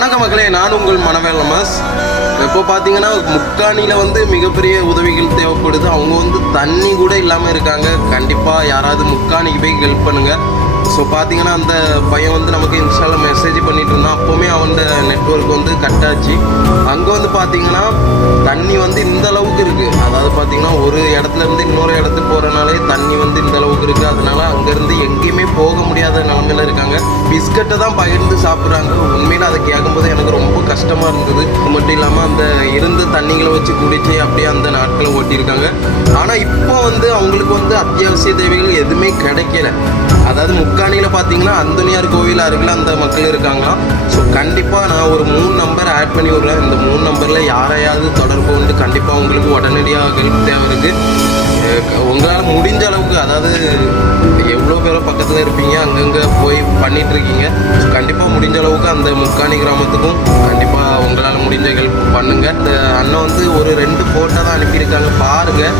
வணக்க மக்களே நான் உங்கள் மனவேல் மாஸ் இப்போ பார்த்தீங்கன்னா முக்காணியில் வந்து மிகப்பெரிய உதவிகள் தேவைப்படுது. அவங்க வந்து தண்ணி கூட இல்லாமல் இருக்காங்க. கண்டிப்பாக யாராவது முக்காணிக்கு போய் ஹெல்ப் பண்ணுங்கள் ஸோ பார்த்தீங்கன்னா அந்த பையன் வந்து நமக்கு இன்ஸ்டால மெசேஜ் பண்ணிட்டு இருந்தான். அப்போவுமே அவன் நெட்வொர்க் வந்து கட் ஆச்சு. அங்கே வந்து பார்த்தீங்கன்னா தண்ணி வந்து இந்த அளவுக்கு இருக்குது அதாவது பார்த்தீங்கன்னா ஒரு இடத்துல இருந்து இன்னொரு இடத்துக்கு போகிறனாலே தண்ணி வந்து இந்த அளவுக்கு இருக்குது அதனால முடியாத இருக்காங்க. பிஸ்கட்டை தான் பகிர்ந்து சாப்பிட்றாங்க. உண்மையில் அதை கேட்கும்போது எனக்கு ரொம்ப கஷ்டமாக இருந்தது. அது மட்டும் இல்லாமல் அந்த இருந்த தண்ணிகளை வச்சு குடிச்சு அப்படியே அந்த நாட்களை ஓட்டியிருக்காங்க. ஆனால் இப்போ வந்து அவங்களுக்கு வந்து அத்தியாவசிய தேவைகள் எதுவுமே கிடைக்கல. அதாவது முக்காணியில் பார்த்தீங்கன்னா அந்தனியார் கோவில் அருகில் அந்த மக்கள் இருக்காங்களாம். ஸோ கண்டிப்பாக நான் ஒரு மூணு நம்பர் ஆட் பண்ணி விடுறேன். இந்த மூணு நம்பரில் யாரையாவது தொடர்பு கொண்டு கண்டிப்பாக உங்களுக்கு உடனடியாக ஹெல்ப் தேவை இருக்குது உங்களால் முடிஞ்ச அளவுக்கு அதாவது எவ்வளோ பேரோ பக்கத்தில் இருப்பீங்க அங்கங்கே போய் பண்ணிட்டு இருக்கீங்க ஸோ கண்டிப்பாக முடிஞ்ச அளவுக்கு அந்த முக்காணி கிராமத்துக்கும் கண்டிப்பாக உங்களால் முடிஞ்ச ஹெல்ப் பண்ணுங்கள் இந்த அண்ணன் வந்து ஒரு ரெண்டு ஃபோட்டோ தான் அனுப்பியிருக்காங்க. பாருங்கள்